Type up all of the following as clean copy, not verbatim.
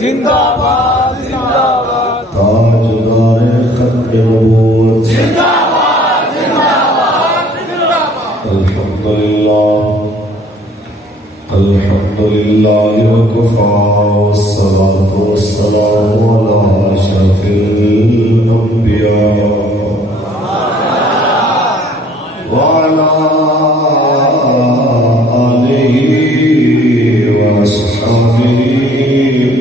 زندہ باد زندہ باد تاجدار ختم نبوت زندہ باد زندہ باد زندہ باد الحمد لله وكفى والصلاة والسلام على أشرف الأنبياء وعلى آله وأصحابه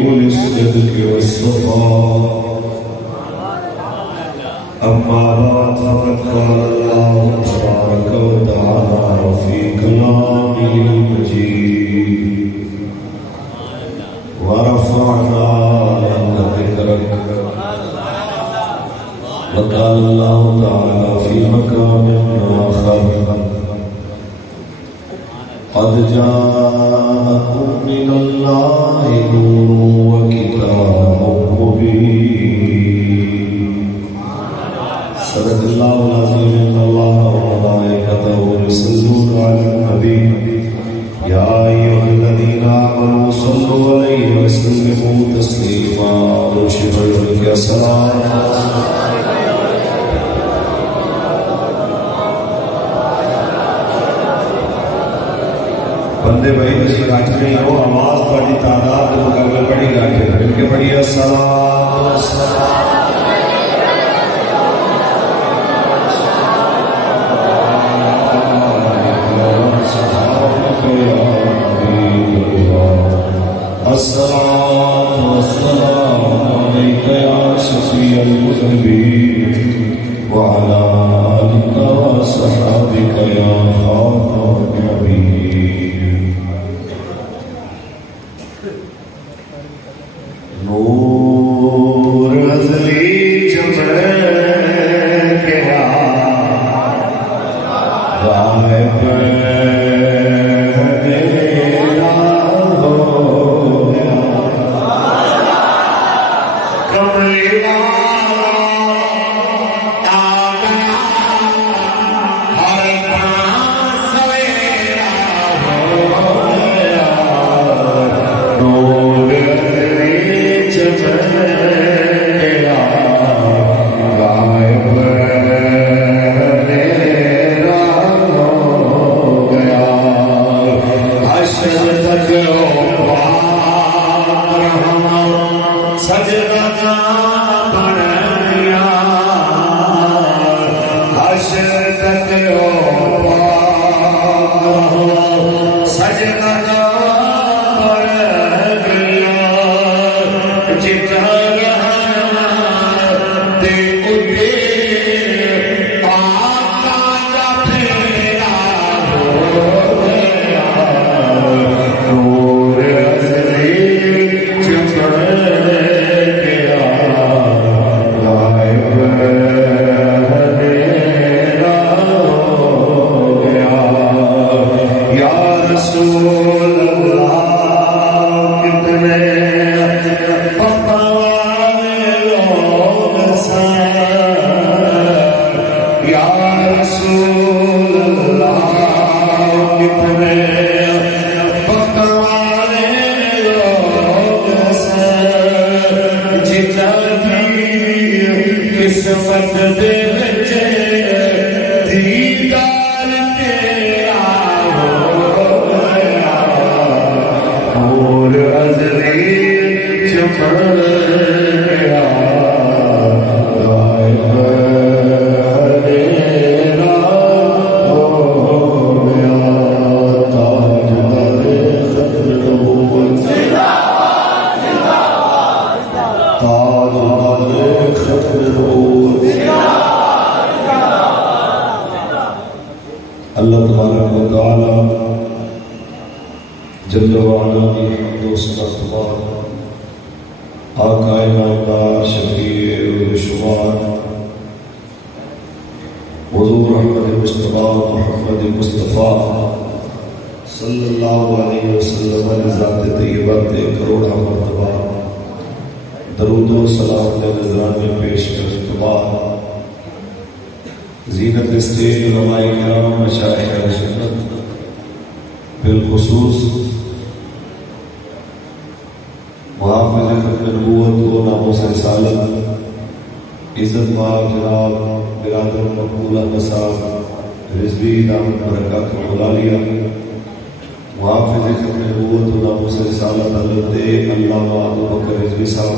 أولي الصدق والصفاء أما بعد فقد قال الله تبارك وتعالى في كلامه المجيد ورفعنا لك ذكرك وقال الله تعالى في مقام آخر قد جاءكم من الله نور وكتاب مبين صدق الله العظيم إن الله وملائكته يصلون على النبي يا أيها الذين آمنوا صلوا عليه وسلموا تسليما وشكرك يا سلام بندے بھائی جس میں آج نہیں ہو آواز بڑی تعداد مقابلہ بڑی گاٹے ان کے بڑی السلام الصلاة والسلام عليك يا شفيع المذنبين وعلى آلك وصحابك يا خاتم النبيين نور ازلی جمع کیا غائب اللہ تبارک و تعالی جل وعلا کی حمد و ثنا آقا نامدار شفیع شمار حضور احمد مصطفیٰ محمد مصطفیٰ صلی اللہ علیہ وسلم ذات کروڑا مرتبہ درود و سلام کے نذرانے پیش کرنے کے بعد زینت اسٹیج علماء کرام مشائخ اہل سنت بالخصوص محافظ ختم نبوت و ناموس رسالت عزت مآب جناب برادر مقبول احمد صاحب رضوی دامت برکات مولالیہ محافظ ختم نبوت و ناموس رسالت حضرت علامہ ابوبکر رضوی صاحب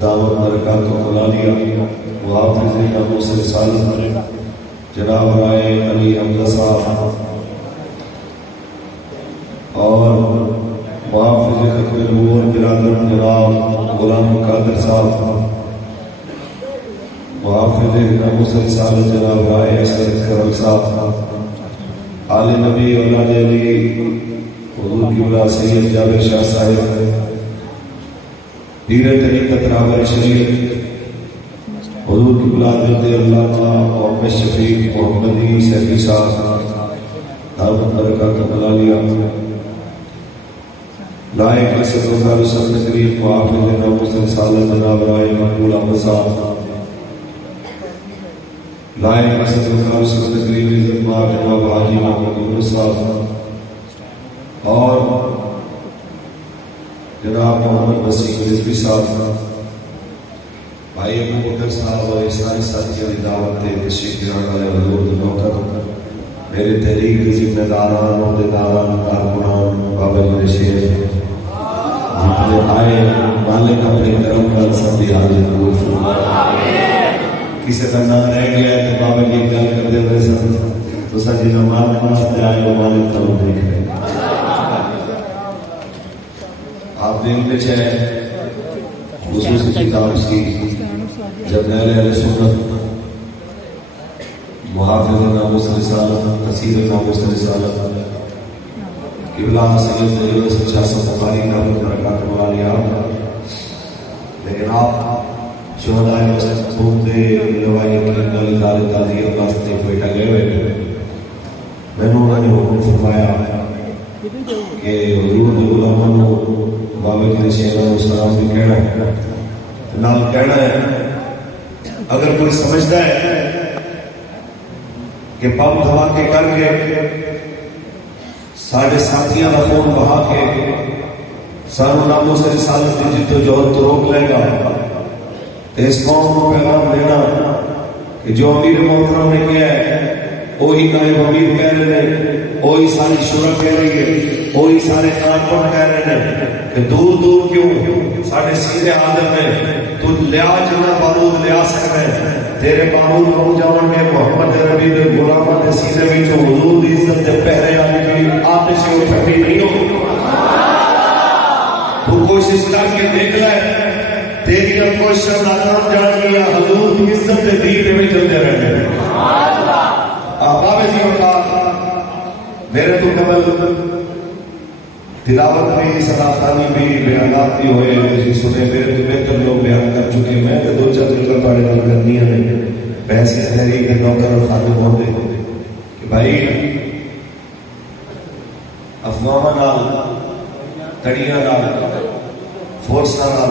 دامت برکات مولالیہ محافظ ناموس رسالت جناب رائے علی حمزہ صاحب اور محافظ ختم نبوت برادر جناب غلام قادر صاحب محافظ ناموس رسالت جناب رائے اسد کرم صاحب آل نبی اولاد علی حضور قبلہ سید جابر شاہ صاحب پیر طریقت راہبر شریف حضور قبلہ حضرت علامہ محمد شفیق محمدی سیدی صاحب دامت برکات مولالیہ لائق اسد رضا رسول کریم محافظ ناموس رسالت جناب رائے مقبول احمد صاحب لائق اسد رضا رسول کریم عزت مآب جناب حاجی محمد یونس صاحب اور جناب محمد وسیم رضوی صاحب بھائی ابو بکر صاحب اور اسلامی ساتھیوں کی دعوت تشریف لانے والے حضور نوکر میرے تحریک کے ذمہ داران عہدیداران کارکنان بابا جی شیخ جتنے آئے مالک اپنے کرم کا سبھی حاضر قبول فرمائے کسی کا نام رہ گیا ہے تو بابا جی گل کر دے رہے سن تو سچی نماز واسطے آئے وہ مالک تم دیکھ رہے آپ دن میں چاہے خصوصی کتاب اس کی جب نہر اہل سنت محافظ ناموس رسالت تسیر ناموس رسالت قبلہ سید یونس شاہ صاحب بخاری دامت برکات مولالیہ لیکن آپ شہدائے مسجد گھومتے لوائی کرنے والی دار تعزیت واسطے کوئٹہ گئے ہوئے میں انہوں نے حکم فرمایا کہ حضور نے علماء بابا جی شیخ علیہ السلام بھی کہنا ہے نام کہنا ہے اگر کوئی سمجھتا ہے کہ بم دھماکے کر کے سارے ساتھیاں کا خون بہا کے سانو ناموس رسالت کی جد و جہد تو روک لے گا تو اس قوم کو پیغام دینا کہ جو امیر محترم نے کیا ہے وہی نائب امیر کہہ رہے ہیں وہی ساری شورا کہہ رہی ہے وہی سارے کارکن کہہ رہے ہیں کہ دور دور کیوں سارے سیدھے حاضر میں تو لیا جنا بارود لیا سکتا ہے تیرے بارود پہنچ جاؤں گے محمد ربی دے غلامہ دے سیدھے بھی جو حضور دی عزت دے پہرے آنے کی آتش کو ٹھپی نہیں ہو تو کوشش کر کے دیکھ لے تیری اب کوشش ناکام جان گیا حضور دی عزت دے دین میں چلتے رہنے آباب جی وقت میرے تو قبل تلاوت بھی صداقانی بھی بیانات بھی ہوئے جی سنے میرے تو بہتر لوگ بیان کر چکے میں تو دو چار دل کر پاڑے گل کرنی ہے بحث اس تحریک کے نوکر اور خاتم ہوتے کہ بھائی افواہ نال تڑیاں نال فورساں نال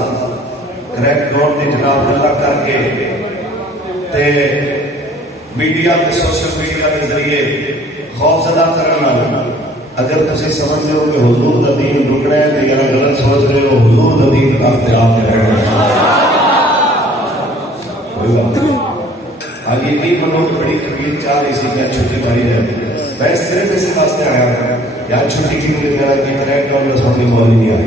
کریک ڈاؤن دی جناب اللہ کر کے تے میڈیا کے سوشل میڈیا کے ذریعے خوف زدہ کرنا اگر تسی سمجھتے ہو کہ حضور دا دین رکنا ہے تو یہاں غلط سوچ رہے ہو حضور دا دین رکھتے آپ کے رہنا آگے نہیں منوٹ بڑی طبیعت چاہ رہی سی کہ چھٹی ماری رہتی میں صرف اسی واسطے آیا یار چھٹی کی مجھے میرا کی کریکٹ اور رسمتی مولی نہیں آئی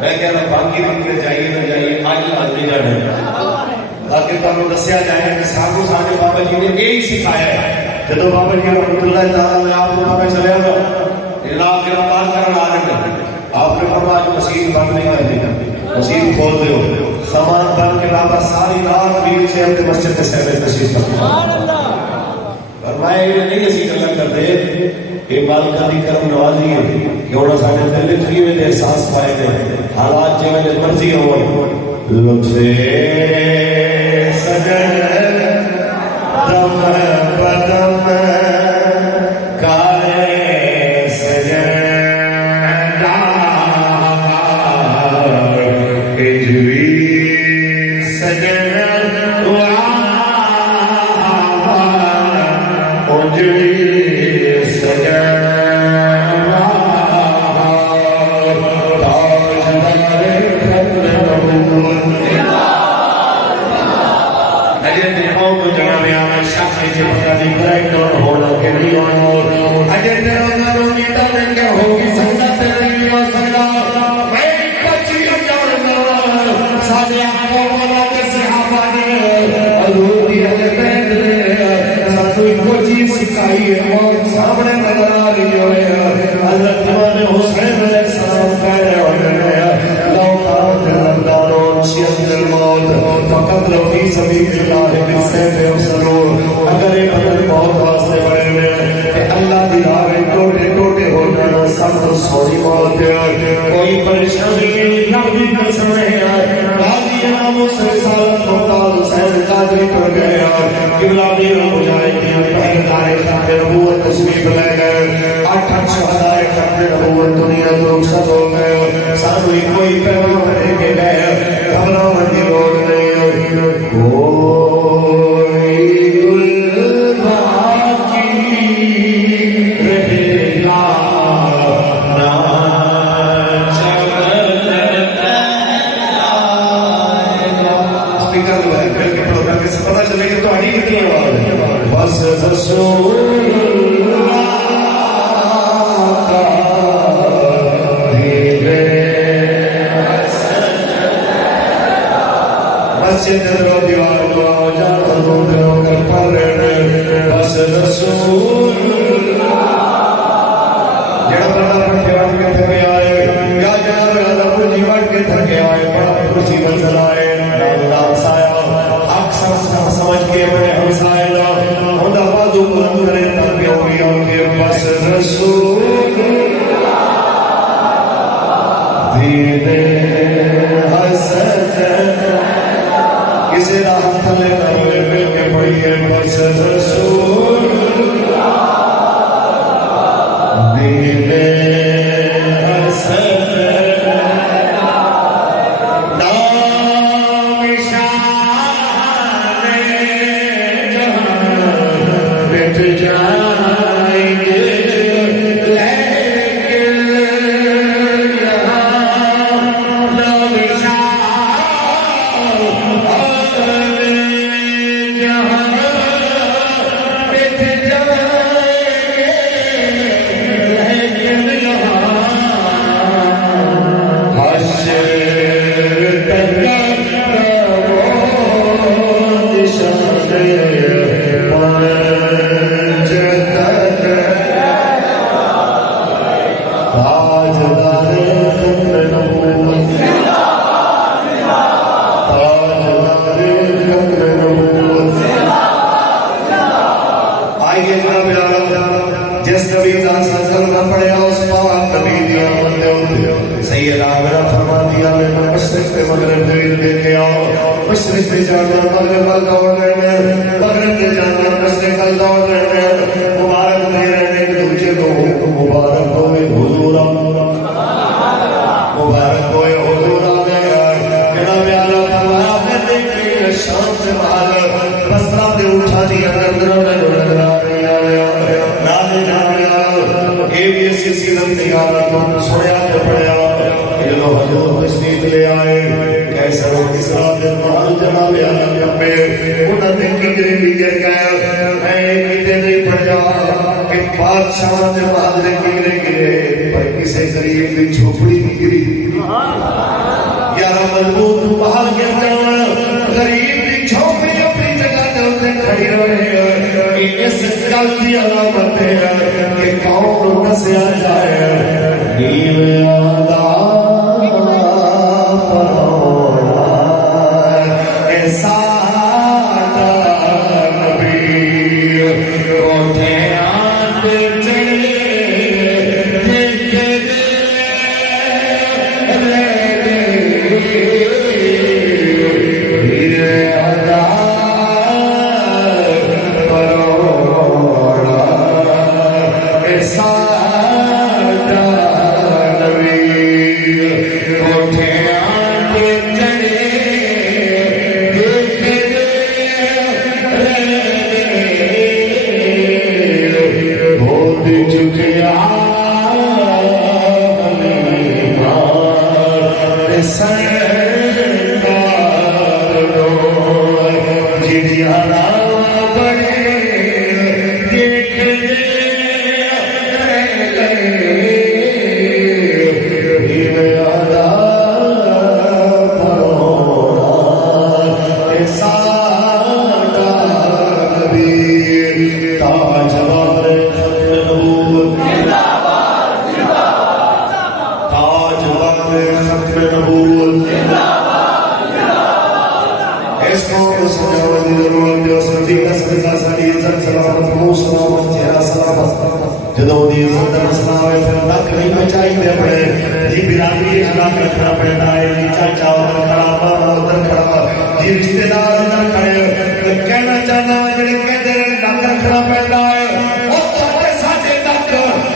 میں کہہ رہا باقی دن کے جائیے نہ جائیے آج نہیں جانا تاکہ تمہیں دسیا جائے کہ سانگو سانے بابا جی نے یہی سکھایا ہے جب بابا جی رحمۃ اللہ تعالیٰ میں آپ کو پتہ چلے گا اللہ کے رمضان کرنا آ رہے ہیں آپ نے فرمایا کہ مسجد بند نہیں کرنی مسجد کھول دو سامان بند کے علاوہ ساری رات بھی سے اپنے مسجد کے سہنے تشریف کرتے فرمایا یہ نہیں اسی گلا کرتے یہ مالکہ دی کرم نوازی ہے کہ انہوں نے سارے دل فری میں احساس پائے تھے حالات جو میں مرضی ہو لطف سجن دم بدم کارے سجن سونی موت کوئی پریشانی لمبی قسم ہے غازی امام رسالت محتاج حسین قادری پر گیا قبلہ میرا مجاہدین پہلدار ختم نبوت تشریف لے گئے 8 شہداء ختم نبوت دنیا تو رخصت ہو گئے سانوی کوئی پیغام دے کے گئے گھبراہٹ کی لوڑ نہیں کوئی گل باقی رہے گا نہ چمن اسپیکر لگائے گھر کے پروگرام کے سے پتہ چلے کہ تو اڑی کی آواز ہے بس رسول چندر دیوار کو جان رو کر پڑھ بس رسول جڑا بڑا پٹھیان کے تھکے آئے یا جناب راجہ پر جیوان کے تھکے آئے بڑا خوشی منظر آئے نام سایا حق سمجھ کے اپنے ہمسائے لا ہوندہ بازو بلند کرے تاکہ ہوگی آنکے بس رسول دینے حسن کسی راہ تھلے نہ مل کے پڑھئے بس رسول دینے حسن نام شان جہاں مٹ جائیں گے لیکن یہاں نام شان اس کو سجاوٹ کی ضرورت ہے. دی نسل کا ساری عزت سلامت منہ سلامت چہرہ سلامت جدوں دی عزت دا مسئلہ ہوئے پھر نک نہیں بچائی دے پڑے جی برادری اخلاق رکھنا پڑتا ہے جی چاچا ادھر کھڑا ماما ادھر کھڑا جی رشتے دار ادھر کھڑے کہنا چاہنا ہے جڑے کہتے ہیں نک رکھنا پڑتا ہے اور تھوڑے ساڈے تک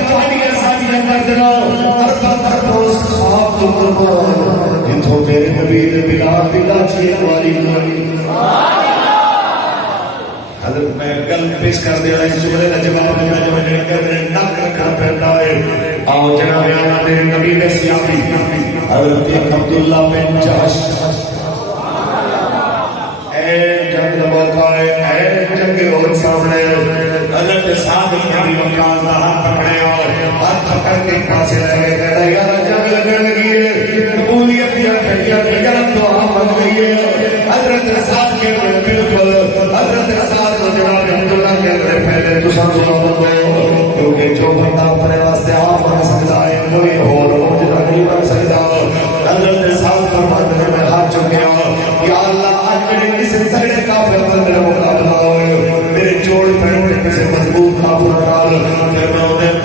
تھوڑی ساڈی مردنا اربا پردوس خواب تو قربان جتھوں تیرے نبی نے بلا بلا چیئر والی حضرت میں گل پیش کر دیا اس جملے کا جواب دینا جو میں نے نک رکھنا پڑتا ہے آؤ جناب آنا میرے نبی نے سیابی حضرت عبداللہ بن جہش اے جنگ موقع اے جنگ اور سامنے حضرت صاحب نبی وقاز دا ہاتھ پکڑے اور ہاتھ پکڑ کے پاسے لگے کہتا یار جنگ لگنے لگی ہے قبولیت دیا کھڑیا دیا تو ہم بن گئی ہے حضرت صاحب کے بالکل حضرت صاحب کو جناب عبداللہ کے اندر پہلے تو سمجھو بندو کیونکہ جو بندہ اپنے واسطے آپ بن سکتا ہے کوئی اور موجودہ نہیں بن سکتا حضرت صاحب فرماتے ہیں میں ہاتھ چکے ہوں یا اللہ آج میرے کسی تگڑے کافر بندر مقابلہ ہوئے میرے جوڑ پڑھوں میں کسی مضبوط کافر ڈال پھر میں انہیں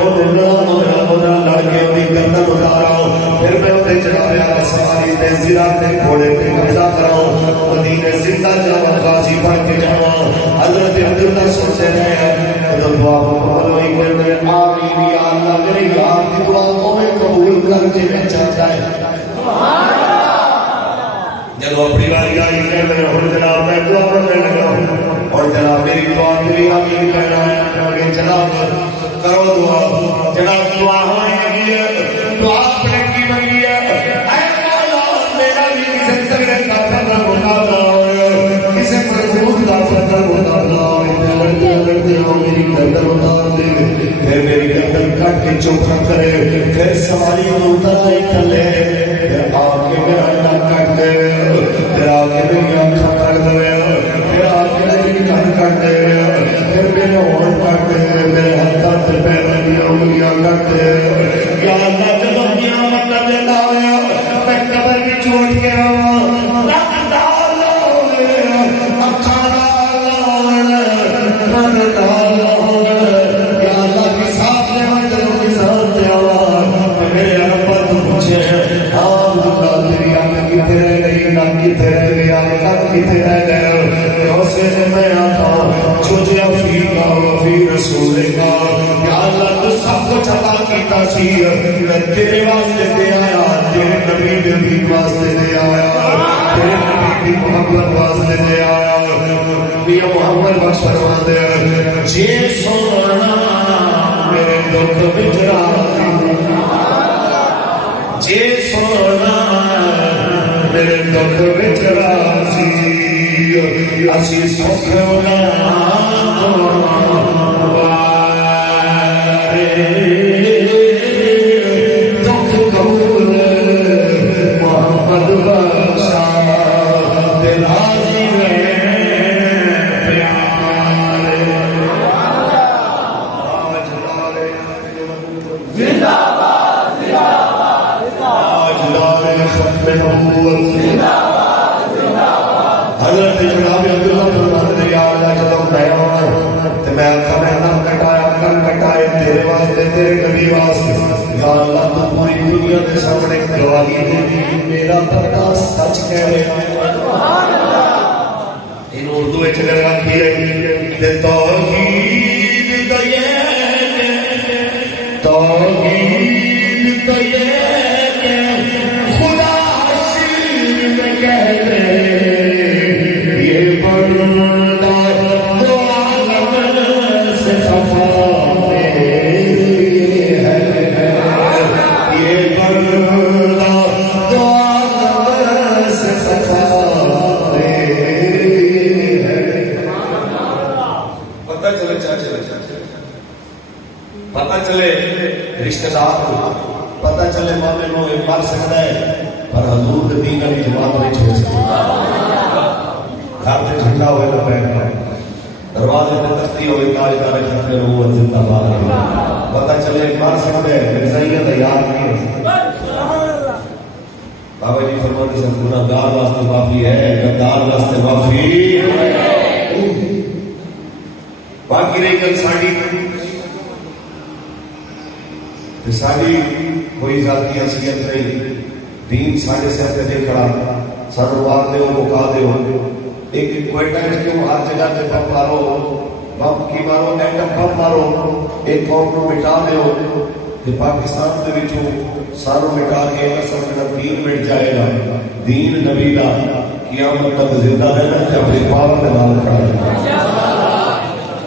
لڑ کے انہیں گردن اتارا پھر میں انہیں جناب علیہ سواری تے زیرات تے گھوڑے تے قبضہ کراؤں مدینے زندہ جاؤں غازی بن کے جاؤں حضرت عبداللہ سوچے رہے ہیں حضرت دعا مقبول ہوئی کرتے ہیں آمین یا اللہ میری آپ کی دعا میں قبول کر کے میں چاہتا ہے جب اپنی باری آئی کہہ رہے ہیں جناب میں دعا کرنے لگا ہوں اور جناب میری دعا کے لیے آمین کہنا ہے جناب کرو دعا جناب دعا ہماری ہے دعا اپنے کی منگی ہے اے مولا میرا بھی کسی تگڑے کا فضل مقابلہ ہو کسی مضبوط کا فضل مقابلہ ہو لڑتے ہو میری گردن اتار دے پھر میری گردن کٹ کے چپ نہ کرے پھر سواری اتر آئی کلے پھر آ کے میرا نک کٹ دے پھر آ کے میری آنکھاں کٹ دے پھر آ کے میری کن کٹ دے پھر میرے ہونٹ کٹ دے میرے ہاتھ پہ پیروں کی انگلیاں کٹ دے یا اللہ جب قیامت کا دن آیا میں قبر کی چوٹ کے آواں نک ڈال اکھاں ڈال کن ڈال یا اللہ کی ساتھ دے مجھے کی ساتھ دے آواں میرے رب تو پوچھے آپ دکھا تیری آنکھ کی تیرے گئی نک کی تیرے گیا کن کی تیرے گئے روسے سے میں آتا چھوٹے افیقہ وفی رسول کا یا اللہ تو سب کچھ عطا کیتا سی تیرے واسطے دے آیا تیرے نبی دے بھی واسطے دے آیا تیرے نبی دی محبت واسطے دے آیا میاں محمد بخش فرما دے جے سونا میرے دکھ وچ راضی جے سونا میرے دکھ وچ راضی اسی سکھ حضرت جناب عبداللہ فرماتے ہیں یا اللہ جب میں آؤں تو میں آقا میں نہ کٹایا کن کٹائے تیرے واسطے تیرے نبی واسطے یا اللہ تو پوری دنیا کے سامنے گواہی دے میرا پردہ سچ کہہ رہے ہیں ان اردو وچ لکھی ہے توحید خدا حسین میں کہتے یہ بندہ دو عالم سے خفا ہے یہ بندہ دو عالم سے خفا پتہ چلے رشتہ دار کو پتہ چلے مومن کو مر سکتا ہے پر حضور کے دین کی جماعت نہیں چھوڑ سکتا گھر میں جھنڈا ہوئے تو بیٹھنا دروازے پہ تختی ہوئے تاج تارے ختم نبوت زندہ باد پتہ چلے مر سکتا ہے مرزائیت یاد نہیں ہو سکتا بابا جی فرماتے ہیں گناہگار واسطے معافی ہے غدار واسطے معافی باقی رہی گل ساری کوئی ذاتی حیثیت نہیں، دین سارے سر پہ دے کھڑا، سانو مار دیو مکا دیو، ایک کوئٹہ کیوں ہر جگہ پہ بم مارو، بم کی مارو، ایٹم بم مارو، ایک قوم کو مٹا دیو، کہ پاکستان کے وچوں سانو مٹا کے اصل کا دین مٹ جائے گا، دین نبی دا قیامت تک زندہ رہنا کہ اپنے پاور میں نال کھڑا رہنا۔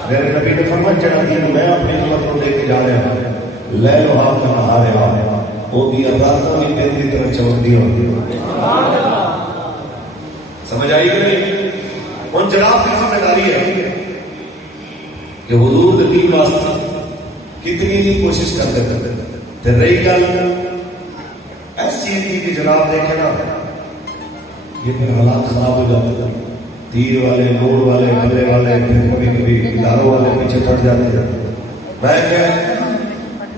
میرے نبی نے فرمایا جڑا دین میں اپنی امت کو لے کے جا رہا ہوں، لے لو آپ کا نہا رہا وہ دی راتوں بھی دن کی طرح چمکتی ہوتی۔ سمجھ آئی کہ نہیں؟ ان جناب کی ذمہ داری ہے کہ حضور کے دین واسطے کتنی ہی کوشش کرتے تو رہی گل اس چیز کی کہ جناب دیکھے نا یہ پھر حالات خراب ہو جاتے ہیں، تیر والے، نور والے، بلے والے، پھر کبھی کبھی اداروں والے پیچھے پڑ جاتے ہیں۔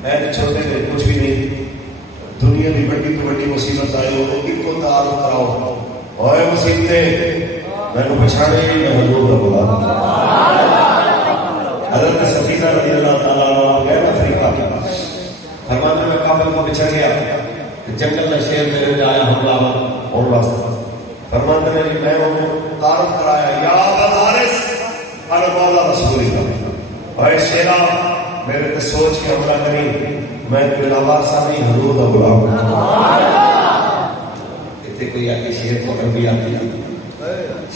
میں چھوٹے تھے کچھ بھی نہیں، دنیا کی بڑی تو بڑی مصیبت آئی ہو ایک کو تعارف کراؤ ہوئے مصیبتیں میں نے پچھاڑے ہی میں حضور کا بولا۔ حضرت سفینہ رضی اللہ تعالیٰ عنہ گئے افریقہ کی، فرماتے میں قافلے کو بچھڑ گیا کہ جنگل میں شیر میرے پہ آیا حملہ اور واسطہ، فرماتے میں میں انہوں تعارف کرایا یا ابا الحارث انا مولا رسول اللہ، اے شیرا میرے تے سوچ کے حملہ کری، میں کوئی لواسا نہیں حضور کا غلام۔ اتنے کوئی آگے شیر پکڑ بھی آتی ہے،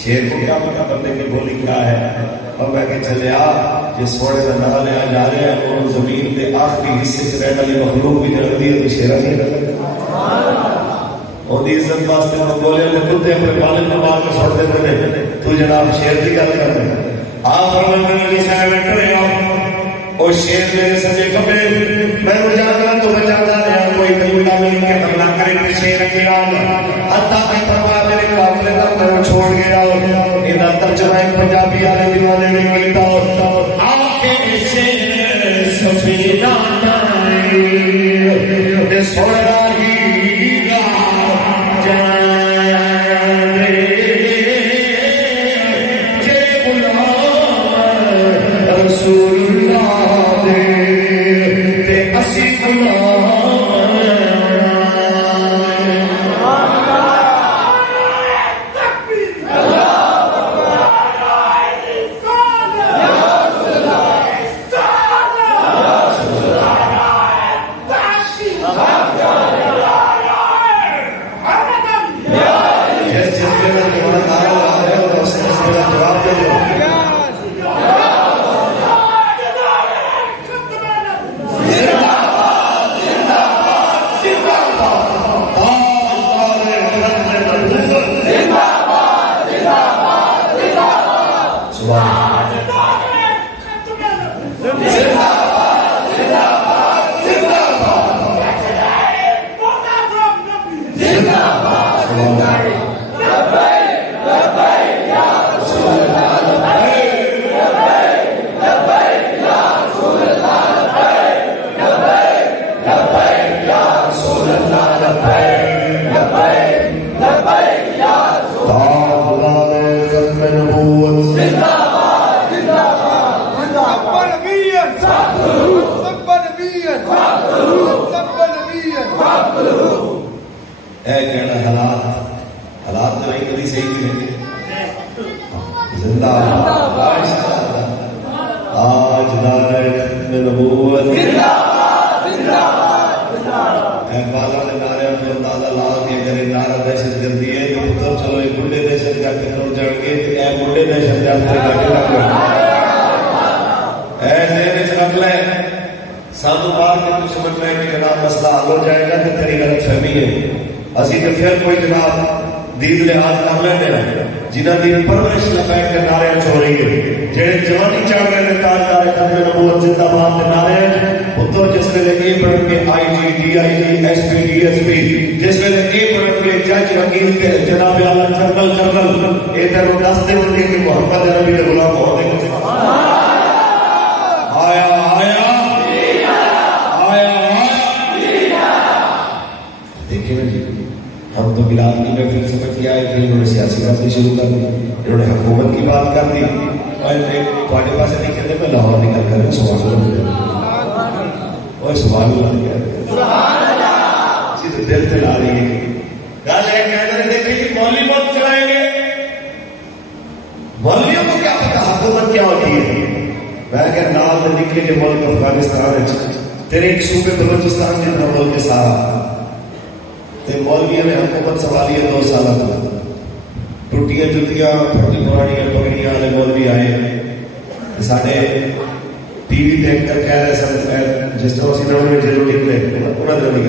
شیر کو کیا پتا بندے کی بولی کیا ہے، اور میں کہ چلے جس سوڑے کا نہ لیا جا رہے ہیں اور زمین کے آخری حصے سے رہنے والی مخلوق بھی جلدی ہے تو شیرا نہیں لگتا۔ اور عزت واسطے میں بولے نے کتے اپنے بالن میں مار کے چھوڑ دیتے ہیں، تو جناب شیر کی گل کر رہے ہیں۔ آپ فرماتے ہیں کہ شاید بیٹھ رہے آپ اور شیر میرے سجے کبے میں رجاتا تو بچاتا رہا، کوئی دلوٹا مل کے حملہ کرے کہ شیر کے آن حتیٰ کہ فرمایا میرے قافلے تک میں وہ چھوڑ گیا۔ ادھا ترجمہ ایک پنجابی آنے دیوانے نے کہتا آنکھیں شیر سفیدہ نائی دے سوڑا ہی گا جانے جے غلام رسول اللہ دے تے اسی غلام ہم تو بلال کی محفل سمجھ کے آئے تھے، انہوں نے سیاسی باتیں شروع کر دی، انہوں نے حکومت کی بات کر دی، اور تھوڑے پاس نہیں کہتے میں لاہور نکل کر سوال اور سوال لگ گیا تو دل دل آ رہی ہے گل ہے کہ دیکھیں کہ مولوی بہت چلائیں گے، مولویوں کو کیا پتا حکومت کیا ہوتی ہے؟ میں کہ نال میں نکلے کے ملک افغانستان تیرے ایک صوبے بلوچستان جتنا ملک سارا تے مولویوں نے حکومت سنبھالی ہے 2 سال ٹوٹیاں جتیاں پھٹی پرانیاں پگڑیاں والے مولوی آئے سارے ٹی وی دیکھ کر کہہ رہے سن جس طرح اسی نویں جیلوں نکلے انہوں نے نہیں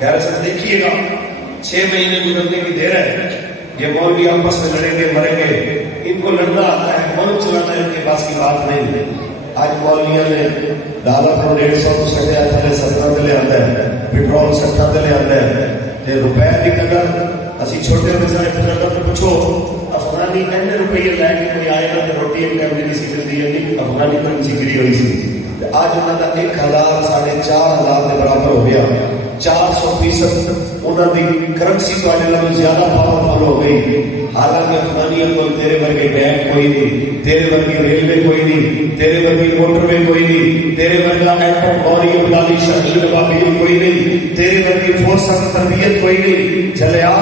کہہ رہے سن دیکھیے گا 6 مہینے گزرنے کی دیر ہے، یہ مولوی آپس میں لڑیں گے مریں گے، ان کو لڑنا آتا ہے، ملک چلانا ان کے پاس کی بات نہیں۔ آج مولویوں نے ڈالر کو 150 تو سٹیا تھلے 17 تے لے آتا ہے، پیٹرول 60 تے لے آتا ہے، تے روپے کی قدر اسی چھوٹے بچے قدر تو پوچھو افغانی کتنے روپیے لے کے کوئی آئے گا تو روٹی ایک ٹائم نہیں سی ملتی ہے، افغانی کرنسی گری ہوئی سی، آج انہوں کا 1000 4,500 کے برابر ہو گیا، 400% انہوں کی کرنسی تو زیادہ پاورفل ہو گئی، حالانکہ افغانیت کو تیرے ورگے بینک کوئی نہیں، تیرے ورگی ریلوے کوئی نہیں، تیرے ورگی موٹر وے کوئی نہیں، تیرے ورگا ایٹم بوری ابدالی شہید بابیل کوئی نہیں، تیرے ورگی فورسز تربیت کوئی نہیں، چلے آ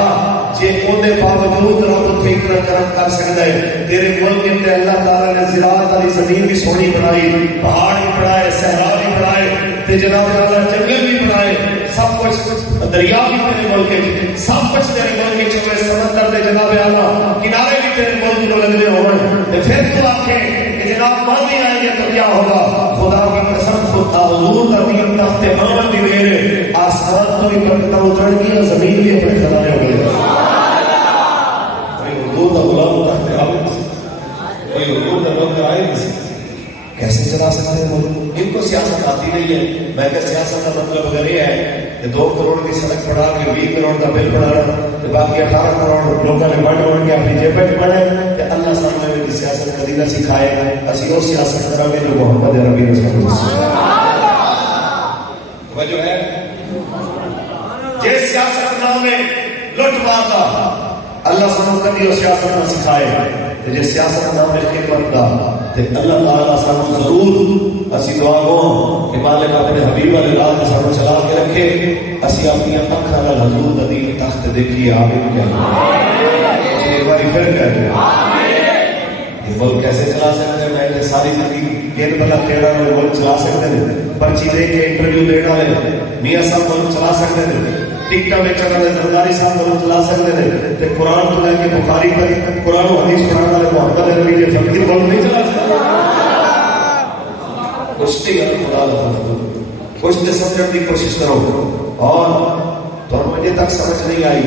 جے اندے باوجود رب ٹھیک نہ کرم کر سکتا ہے، تیرے ملک کے اللہ تعالیٰ نے زراعت والی زمین بھی سونی بنائی، پہاڑ بھی بنائے، صحرا بھی بنائے، تے جناب تعالیٰ جنگل بھی بنائے، سب کچھ دریا بھی تیرے ملک کے، سب کچھ تیرے ملک کے چلے، سمندر دے جناب اعلیٰ کنارے بھی تیرے ملک کو لگنے ہوئے، پھر تو آکھے کہ جناب مان نہیں آئیں گے تو کیا ہوگا؟ خدا کی قسم خدا حضور کا دین تخت عمل بھی میرے آسمان تو بھی پرکتا اتر گیا، زمین بھی اپنے خزانے ہو گئے، کوئی غلام تخت عمل کوئی حضور کا لوگ آئے نہیں، کیسے چلا سکتے ہیں؟ ان کو سیاست آتی نہیں ہے۔ میں کہ سیاست کا مطلب اگر یہ ہے کہ 2 کروڑ کی سڑک بنا کے 20 کروڑ کا بل بنانا تو باقی 18 کروڑ لوگوں نے بڑھ بڑھ کے اپنی جیب میں پڑے تو اللہ سامنے میں سیاست کبھی نہ سکھائے گا، اسی وہ سیاست کریں گے جو محمد عربی نے جو ہے جس سیاست نام میں لٹ مارتا اللہ سانو کبھی وہ سیاست نہ سکھائے، جس سیاست نام میں خدمت کا اللہ تعالیٰ سانو ضرور اسی دعا ہو کہ مالک اپنے حبیب علیہ اللہ سانو چلا کے رکھے، اسی اپنی اکھاں نال حضور دا دین تخت دیکھیے، آمین کہہ ایک باری پھر کہہ دیں یہ ملک کیسے چلا سکتے ہیں؟ میں ساری زندگی گیند بلا کھیڑا والے ملک چلا سکتے ہیں، پرچی دے کے انٹرویو دینا والے میاں صاحب ملک چلا سکتے ہیں، ٹکٹا بیچنے والے زرداری صاحب ملک چلا سکتے ہیں، تے قرآن کو لے کے بخاری تک قرآن و حدیث پڑھانے والے محمد عربی کے فقیر ملک نہیں چلا سکتے۔ کچھ تو سمجھنے کی کوشش کرو، اور تو مجھے تک سمجھ نہیں آئی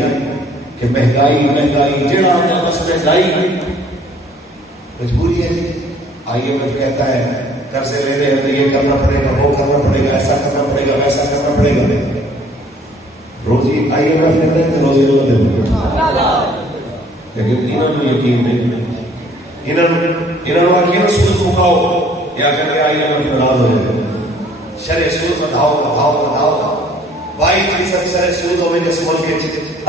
کہ مہنگائی جڑا آتا ہے بس مہنگائی مجبوری ہے۔ آئی ایم ایف کہتا ہے قرضے لے رہے ہیں، یہ کرنا پڑے گا، وہ کرنا پڑے گا، ایسا کرنا پڑے گا، ویسا کرنا پڑے گا، روزی آئی ایم ایف کہتے ہیں روزی روز دے، لیکن انہوں نے یقین نہیں، انہوں نے آخر سود مکاؤ یا کہ آئی ایم ایف ناراض ہو جائے، شرع سود بتاؤ 22% شرع سود ہوئے جس ملک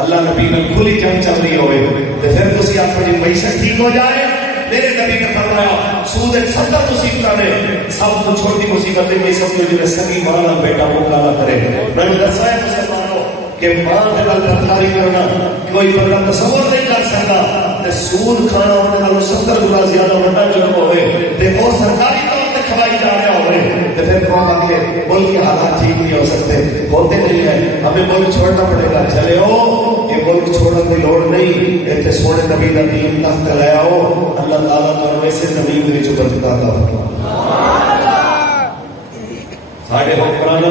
اللہ نبی میں کھلی جنگ چل رہی ہوئے تو پھر تسی آپ کو معیشت ٹھیک ہو جائے۔ میرے نبی نے فرمایا سود 70 مصیبت نے سب کو چھوٹی مصیبت نہیں سمجھو جنہیں سگی ماں بیٹا مکالا کرے۔ میں نے دسایا مسلمانوں کہ ماں کے نال بدکاری کرنا کوئی بندہ تصور نہیں کر سکتا، تے سود کھانا ہونے نالوں 70 گنا زیادہ بڑا جرم ہوئے تے وہ سرکاری طور تے کھوائی جا رہا ہوئے تے پھر کون آ کے ملک کے حالات ٹھیک نہیں ہو سکتے، ہوتے نہیں ہیں، ہمیں ملک چھوڑنا پڑے گا۔ چلے ہو یہ ملک چھوڑنے کی لوڑ نہیں، اتنے سونے نبی کا دین تخت لے آؤ، اللہ تعالیٰ تو ویسے زمین میں جو برکتا تھا ساڈے حکمران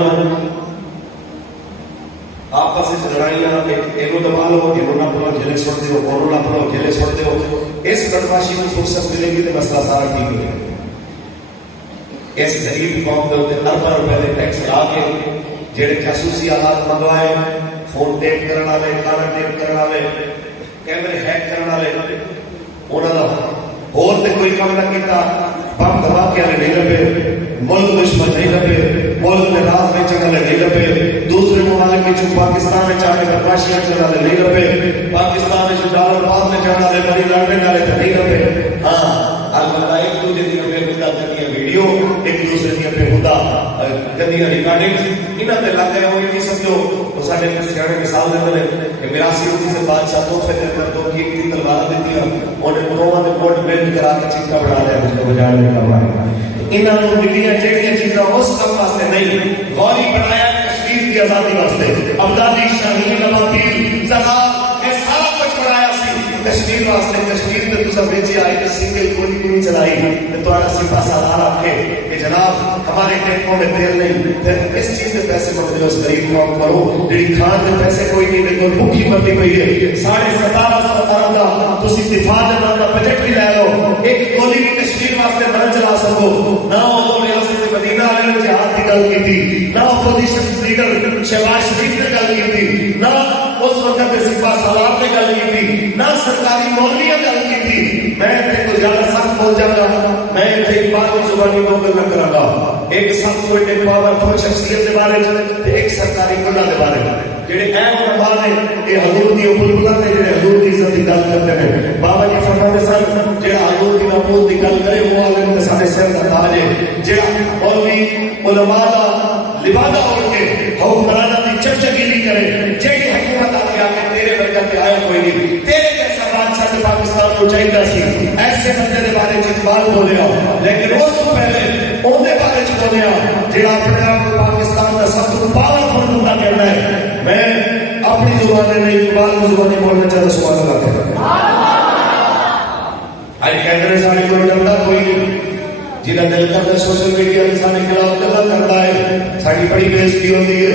آپس لڑائیاں ایک دبا لو، یہ نہ پڑھو جھیلے چھوڑ دو، اور نہ پڑھو جھیلے چھوڑ دو، اس بدماشی میں فرصت ملے گی تو مسئلہ سارا ٹھیک ہو جائے گا۔ اس غریب قوم کے اتنے ارباں روپے کے ٹیکس لا کے جہے جاسوسی آلات منگوائے، فون ٹیپ کرنے والے، کھانا ٹیپ کرنے والے، کیمرے ہیک کرنے والے، انہوں نے اور کوئی کام نہ کیتا، بم دھماکے والے نہیں لبے، ملک دشمن نہیں لبے، ملک میں راز بیچنے والے نہیں لبے، دوسرے ممالک میں پاکستان میں چاہے بدماشیاں کرنے والے نہیں لبے، پاکستان میں ڈالر بعد میں جانے والے بڑی لڑنے والے تو نہیں لبے۔ ہاں البتہ ایک دوسرے کی بے خدا گندیاں ویڈیو، ایک دوسرے کی بے خدا گندیاں ریکارڈنگ انہاں تے لگ گئے ہوئے، نہیں سمجھو وہ سارے سیانے مثال دیندے نے کہ میراثی ہوتی سے بادشاہ تحفے دے کر دو کی ایک تلوار دیتی ہے، انہیں دونوں نے کوٹ بلڈ کرا کے چیزاں بنا لیا اس کو بجانے کا ہمارے انہاں نے ملیاں جڑیاں چیزاں اس کام واسطے نہیں، غوری بنایا کشمیر کی آزادی واسطے، ابدالی شاہین نوابی زغاب یہ سارا کچھ بنایا سی کشمیر واسطے۔ کشمیر میں تسا بیچے آئے کہ سنگل گولی نہیں چلائی تو تمہارا سپاہ سالار رکھے کہ جناب ہمارے ٹینکوں میں تیل نہیں، پھر اس چیز کے پیسے مطلب اس غریب کام کرو جڑی کھان کے پیسے کوئی نہیں دے، کوئی بھوکی مرتی پئی ہے، 17.5 ارب کا تسی دفاع کے نام کا بجٹ بھی لے لو، ایک گولی بھی کشمیر واسطے نہ چلا سکو۔ نہ ادو ریاست مدینہ والے نے جہاد کی گل کی، نہ اپوزیشن لیڈر شہباز شریف نے گل کی، نہ اس وقت کے سپاہ سالار نے گل کی، نہ سرکاری مولوی نے گل کی۔ میں اتنے کو زیادہ سخت بول جانا، میں اتنے اقبال کی زبانی کو گل نہ کرا گا، ایک سخت کوئی ایک پاورفل شخصیت کے بارے میں، ایک سرکاری کلا کے بارے میں جڑے اہم علماء نے یہ حضور دی بلبلاں نے جڑے حضور دی عزت کی گل کرتے ہیں۔ بابا جی فرماتے سن جڑا حضور دی محبوب کی گل کرے وہ عالم تے سارے سر دا تاج ہے، جڑا مولوی علماء دا لبادہ اوڑھ کے حکمراناں دی چمچگیری کرے، جڑی حکومت آ کے تیرے ورگا تے آیا کوئی نہیں، تیرے جیسا بادشاہ تے پاکستان کو چاہیے سی، ایسے بندے دے بارے وچ اقبال بولیا، لیکن اس تو پہلے اون دے بارے وچ بولیا جڑا اپنے آپ کو پاکستان دا سب تو پاورفل بندہ کہنا ہے۔ میں اپنی زبان نہیں اقبال کی زبان بولنا چاہتا، سبحان اللہ کہتا آج کہتے ہیں سارے کوئی ڈرتا کوئی نہیں، جنہیں دل کرتا سوشل میڈیا انسان کے خلاف گلا کرتا ہے، ساری بڑی بےزتی ہوتی ہے۔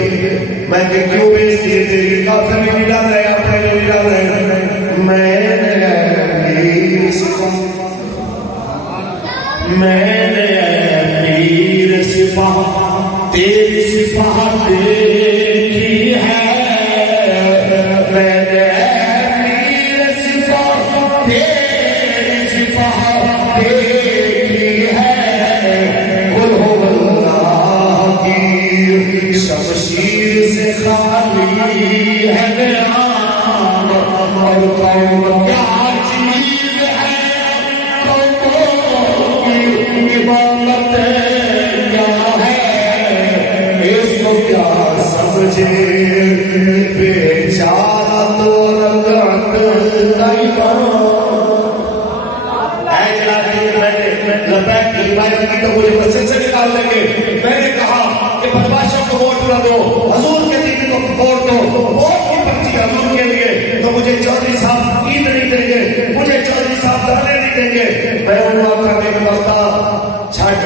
میں کہ کیوں بےزتی ہے تیری؟ کافر بھی نہیں ڈال رہے، اپنے بھی نہیں ڈال رہے۔ میں نے پیر سپاہ تیری سپاہ دیکھی ہے، میں نے پیر سپاہ تیری سپاہ دیکھی ہے، قل ہو اللہ کی شمشیر سے خالی ہے میران، اور قوم کیا چیز ہے، قوموں کی امامت کیا ہے، اس کو کیا سمجھے بیچارہ تو رکعت کا امام۔ اے جناب لبیک کی روایت کی تو مجھے مسجد سے نکال دیں گے۔ میں نے کہا کہ بدماشوں کو ووٹ نہ دو، حضور کے دین کو ووٹ دو، ووٹ کی پرچی حضور کے لیے، تو مجھے چودھری صاحب عید نہیں دیں گے، مجھے چودھری صاحب دانے نہیں دیں گے۔ میں انہوں نے کہا کہ بستا چھٹ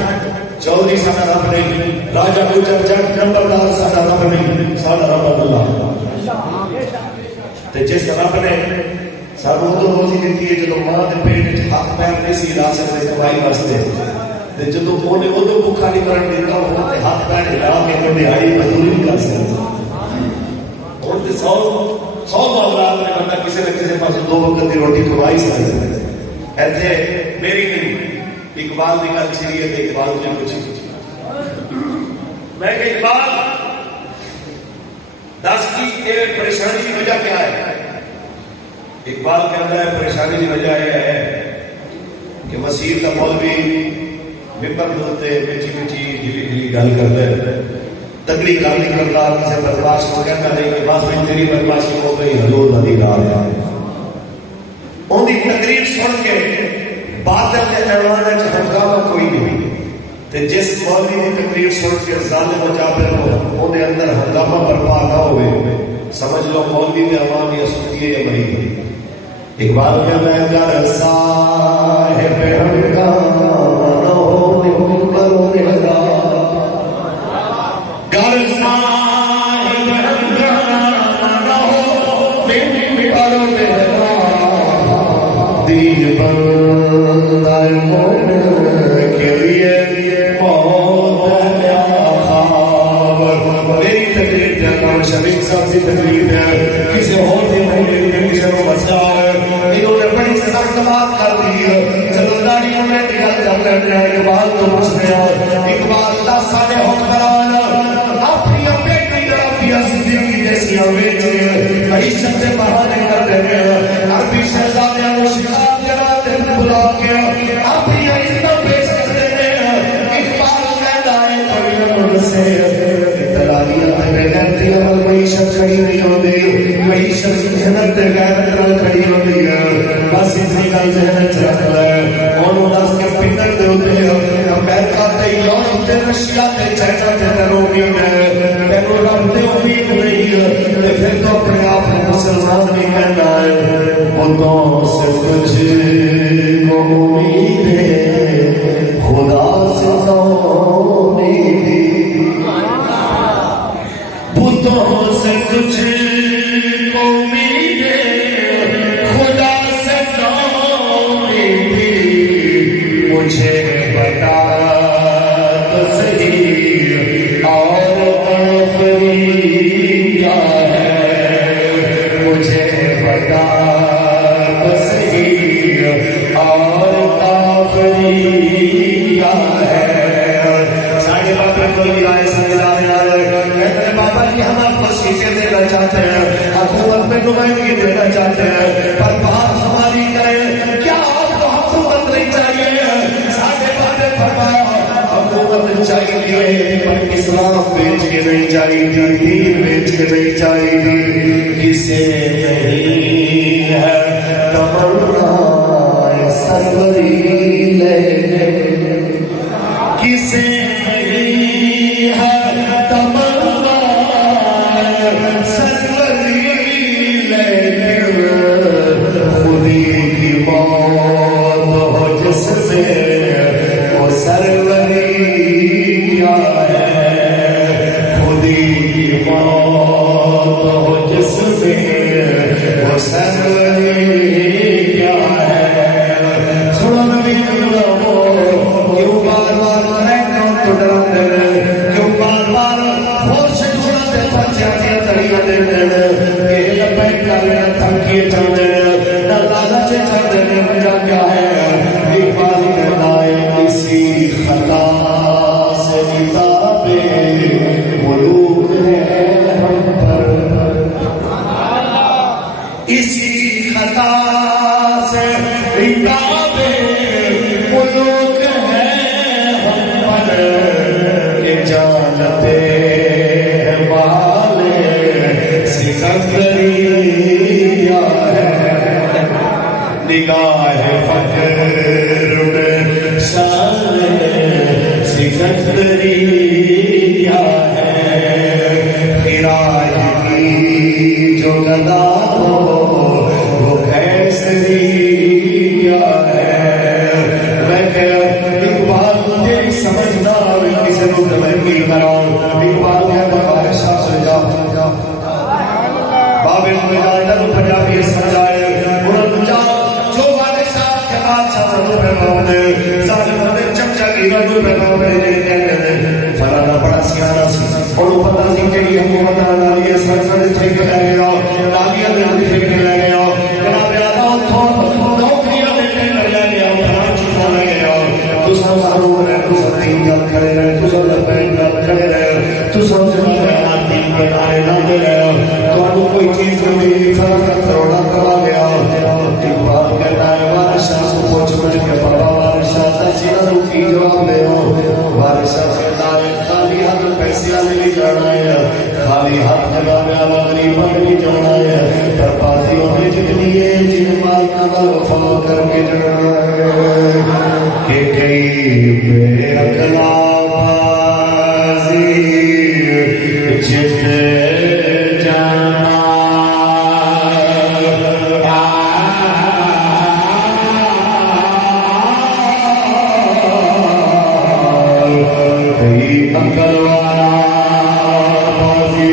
چودھری ساڈا رب نہیں، راجا گجر جٹ نمبردار ساڈا رب نہیں، ساڈا رب اللہ۔ تے جس رب نے سانو ادو روزی دیتی ہے جدو ماں کے پیٹ وچ ہاتھ پیر نہیں سی لا سکتے کمائی واسطے، تے جدو اونے ادو بھوکا نہیں مرن دیتا ہوں تے ہاتھ پیر ہلا کے کوئی دہاڑی مزدوری نہیں کر سکتا۔ ہن تے 100 معاملات میں بندہ کسی نہ کسی پاس 2 وقت کی روٹی کمائی سکتا ہے۔ ایتھے میری نہیں اقبال کی گل چھڑی ہے تے اقبال نے پوچھی، میں کہ اقبال دس کی پریشانی کی وجہ کیا ہے؟ اقبال کہتا ہے پریشانی کی وجہ یہ ہے کہ مسیح کا مولوی ممبر ہوتے میٹھی میٹھی گلی گلی گل کرتا ہے، تگڑی گل نہیں کرتا، کسی بدماش کو کہتا نہیں کہ بس میں تیری بدماشی ہو گئی، حضور نبی رات ہے۔ ان کی تقریر سن کے باطل کے ایوان وچ ہنگامہ کوئی نہیں، تے جس مولوی کی تقریر سن کے ظالم و جابر ہو ان اندر ہنگامہ برپا نہ ہوئے، سمجھ لو مولوی میں عوام یا سنتی ہے یا مریض۔ اقبال کہتا ہے گر صاحب ہنگامہ نہ ہو ممبروں میں لگا، گر صاحب ہنگامہ نہ ہو ممبروں میں لگا، دین بندہ مومن کے لیے موت ہے خواب۔ میری تقریر جناب شریف صاحب کی تقریر ہے، کسی اور بھی مہینے میں کسی کو مسئلہ ہے، انہوں نے بڑی سخت بات کر دی ہے، چلو داڑھی میں گل کر لیتے ہیں تو بچ گیا اقبال دا سارے حکمران اپنی بیٹی رابعہ صدیقی جیسی بیچ معیشت سے بہانے کرتے ہیں عربی شہزادیاں کو شکار کراتے بلا کے اپنی عزت پیش کرتے ہیں اقبال کہتا ہے کوئی سے اطلاعیت میں غیرتی عمل معیشت کھڑی نہیں ہوتی معیشت محنت غیرت نال کھڑی ہوتی ہے بس اسی گل ذہن چ رکھ لے انہوں دس کے پنڈر دے ہوتے امریکہ تے یورپ تے رشیا تے چائنا تے ترومید ہے تینوں رب تے امید نہیں تے پھر تو اپنے آپ کو مسلمان نہیں کہنا ہے بتوں سے کچھ کو امید ہے خدا سے تو امید بتوں سے کچھ کو امید ہے خدا سے تو امید مجھے بتا تو صحیح اور آفری کیا ہے مجھے بتا تو صحیح اور آفری کیا ہے ساڑھے بابا کوئی رائے سمجھا رہا ہے بابا جی ہم آپ کو سیٹیں دینا چاہتے ہیں حکومت میں نمائندگی دینا چاہتے ہیں پر بات ہماری کریں کیا آپ کو حکومت نہیں چاہیے ساڑھے بابے فرمایا حکومت چاہیے پر اسلام بیچ کے نہیں چاہیے دین بیچ کے نہیں چاہیے کسے نہیں ہے تمنا سروری لینے کسے نہیں ہے تمنا سروری لینے خودی کی موت ہو جس میں وہ سروری کیا ہے خودی کی موت ہو جس میں وہ سروری کیا ہے سنو نبی کیوں بار بار رہنا تو ڈراتے ہیں کیوں بار بار ہوش چھوڑاتے بچے آتے تڑیاں دیتے ہیں کہ لبیک کر لینا تھکیے چاہتے ہیں نہ لالچے چاہتے ہیں مجھا کیا ہے اقبال کہتا ہے اسی خطا سے کتاب ملوک ہے ہم پر اسی خطا سے کتاب ملوک ہے ہم پر کہ جانتے ہیں والے سکندری کیا ہے نگاہ فکر میں شان سکندری کیا ہے خراج کی جو گدا ہو وہ کیسری کیا ہے میں کہ اقبال تیری سمجھنا کسی کو تمہیں کراؤں اقبال ہے بابا شاہ سے جا بابے میں جاتا تو پنجابی سمجھائے انہوں جا جو والے صاحب کے بادشاہ رضو پہ پاؤنے ظالم نے چمچا کی رضو پہ پاؤنے فلانا بڑا سیانا سی اور وہ پتہ سی کہ یہ حکومت آنالی ہے سرسر ٹھیک لے گیا لاغیہ میں آنی ٹھیک لے گیا جناب آدھا تھوڑ نوکریہ میں ٹھیک لے گیا فلان چیزا لے گیا تو سب محروم رہے تو سب تین جات کھڑے رہے تو سب لبین جات کھڑے رہے تو سب سے بیانات دین بنائے نہ دے رہے تو انہوں کوئی چیز نہیں فرق کروڑا کرا گیا اقبال کہتا ہے وارشاہ کو پوچھ مجھ کے بابا وارشاہ تشیرہ روکی جواب لے ہو وارشاہ کہتا ہے خالی ہاتھ پیسے آنے نہیں جانا ہے خالی ہاتھ جگہ میں آلہ غریبہ نہیں جانا ہے پر بازیوں میں جتنی ہے جن مال کا وفا کر کے جانا ہے کہ کئی بے اکلا بازی جت جانا کئی اکل والا بازی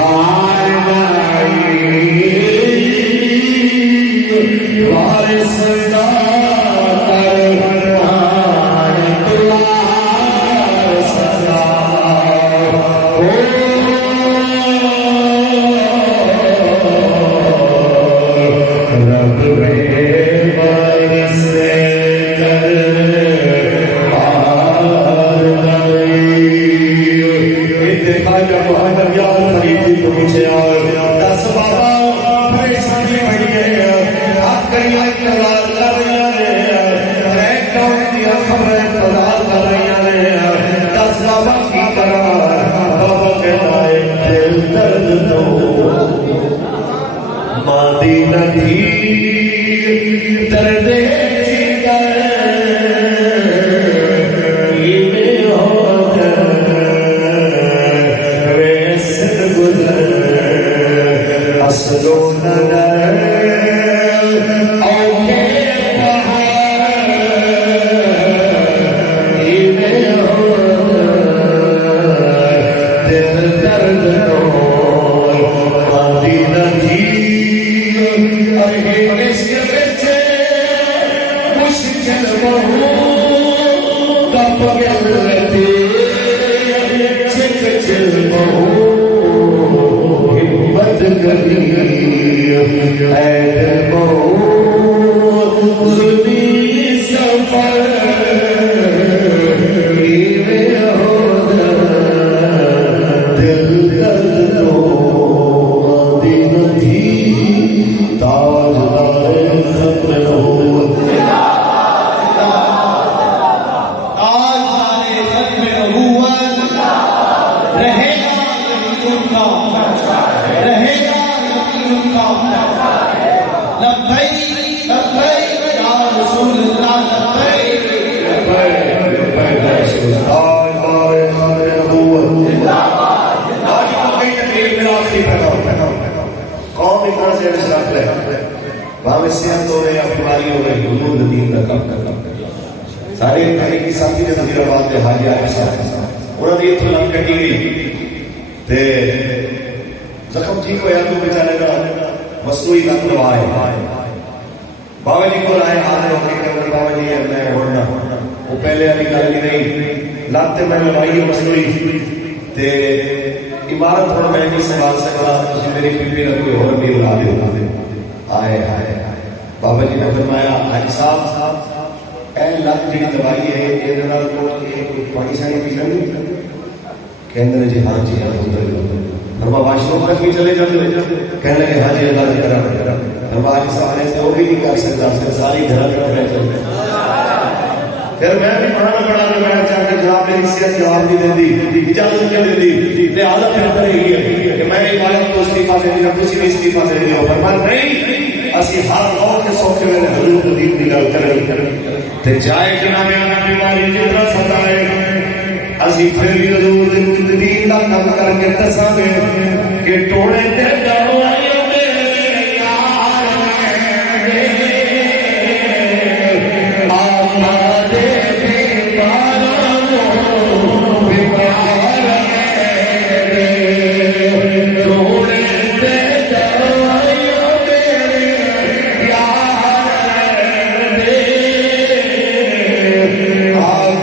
آئے نہیں وارث ساری انتظار کر رہی ہیں ٹریک ڈاؤن دیا خبریں انتظار کر رہی ہیں دس بابا کی کرا بابا کہتا ہے دل درد دو مادی ندی درد سارے تحریکی ساتھی نے وزیر آباد کے حاجی عارف صاحب انہوں نے اتوں لگ کٹی گئی زخم ٹھیک ہوا تو بیچارے کا مصنوعی لت لوائے بابا جی کو لائے حاضر ہو کے بابا جی میں اڑنا وہ پہلے والی گل نہیں رہی لت میں لوائی مصنوعی تے عمارت تھوڑا میں نہیں سنبھال سکتا تھی میری بیوی نے کوئی اور بھی لا دے آئے آئے بابا جی نے فرمایا حاجی صاحب اے لت جی دوائی ہے یہ پانی سانی پی لیں کہنے جی ہاں جی فرما واش روم تک بھی چلے جاتے کہنے لگے ہاں جی اللہ جی کرا فرما حاجی صاحب نے تو بھی نہیں کر سکتا ساری گھر رہ چلتے پھر میں بھی پڑھانا پڑا تو میں چاہ کے جناب میری صحت جواب نہیں دے دی اجازت کیا دے دی لہٰذا بہتر یہی ہے کہ میں عبادت کو استعفیٰ دے دیا کسی بھی استعفیٰ دے دیا فرمان نہیں اسی ہر لوگ کے سوچے میں حضور دین کی گل کریں تے جائے جناب آنا بیماری جتنا ستائے اسی پھر بھی حضور دین کا کم کر کے دساں گے کہ ٹوڑے تے دروائیوں میں یار آماد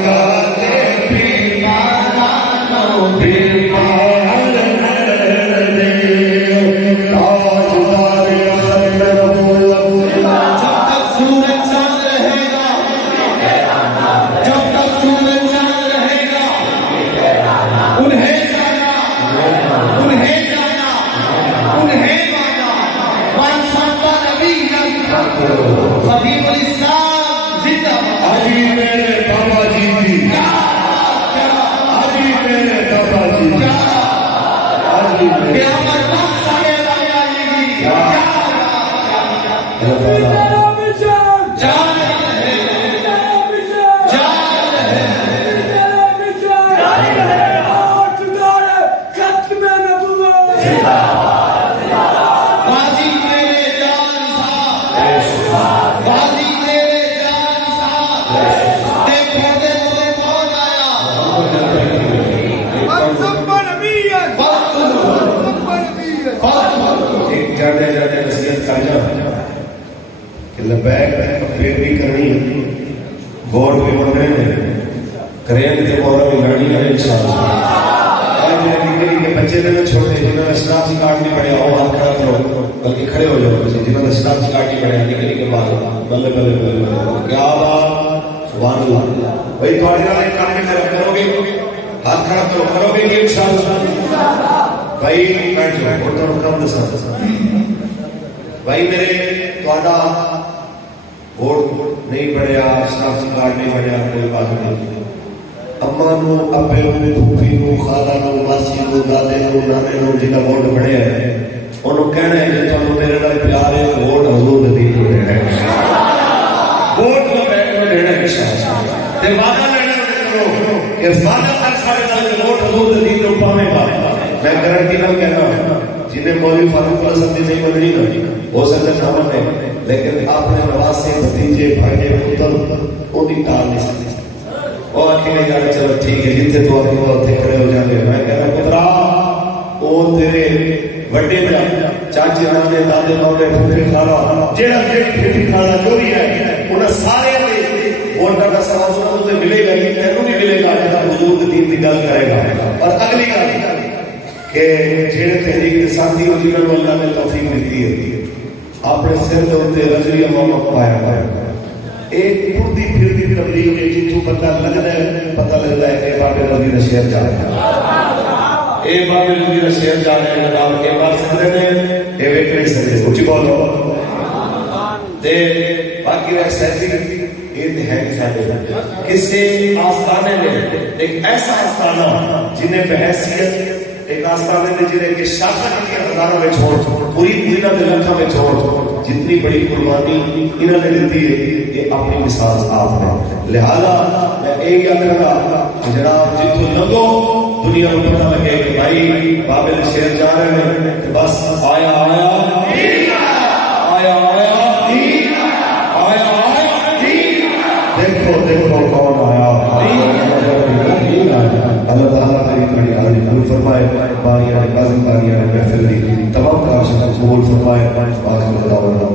ووٹ نہیں پڑیا شخص کارڈ نہیں بنیا کوئی بات نہیں اما نو ابے نو پھوپھی نو خالہ نو ماسی نو دادے نو نانے نو جہاں ووٹ بنیا ہے انہوں کہنا ہے کہ تمہیں میرے نال پیار ہے ووٹ حضور دین کو دینا ہے ووٹ تو میں کو دینا ہے شاہ تے وعدہ لینا کرو کہ وعدہ کر سارے نال ووٹ حضور دین کو پاویں گا میں گارنٹی نال کہنا جنہیں مولوی فاروق الحسن دی نہیں بننی نا ہو سکتا نہ بنے لیکن اپنے نواسے بھتیجے بھائی پتر وہ بھی ٹال نہیں سکتے اور اکیلے جانے چلو ٹھیک ہے جتنے تو آپ کو کھڑے ہو جاتے ہیں میں کہنا پترا وہ تیرے بڑے چاچے نانے دادے بابے پھوپھے خالہ جیڑا پھوپھی خالہ جو بھی ہے انہیں سارے ووٹر کا سوال سنو تو ملے گا نہیں تینوں نہیں ملے گا جب حضور دین کی گل کرے گا اور اگلی گل کہ جیڑے تحریک ساتھی ہو جنہوں نے اللہ نے توفیق دیتی ہے اپنے سر کے اوپر رضوی امام پایا پایا ایک پردی پھردی تبلیغ ہے جتوں پتہ لگتا ہے کہ بابے رضوی کا شہر جا رہا ہے اے بابے رضوی کا شہر جا رہے ہیں جناب کے بات سکتے ہیں اے ویکڑی سکتے اچھی بولو تے باقی رہ سیسی یہ ہے کسی آستانے میں ایک ایسا آستانہ جنہیں بحیثیت ایک آستانے میں جنہیں کہ شاخہ کی ہزاروں میں چھوڑ پوری دنیا کے لکھوں میں چھوڑ جتنی بڑی قربانی انہوں نے دیتی ہے یہ اپنی مثال آپ ہے لہذا میں ایک آخر گا جناب جتوں لگو دنیا کو پتہ لگے کہ بھائی بابل شہر جا رہے ہیں بس آیا آیا آیا آیا آیا دیکھو دیکھو کون آیا اللہ تعالیٰ تیری کڑی حاضری قبول فرمائے باریاں قاسم باریاں محفل دی تمام کارشاں قبول فرمائے آخر دعوانا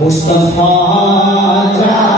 مصطفیٰ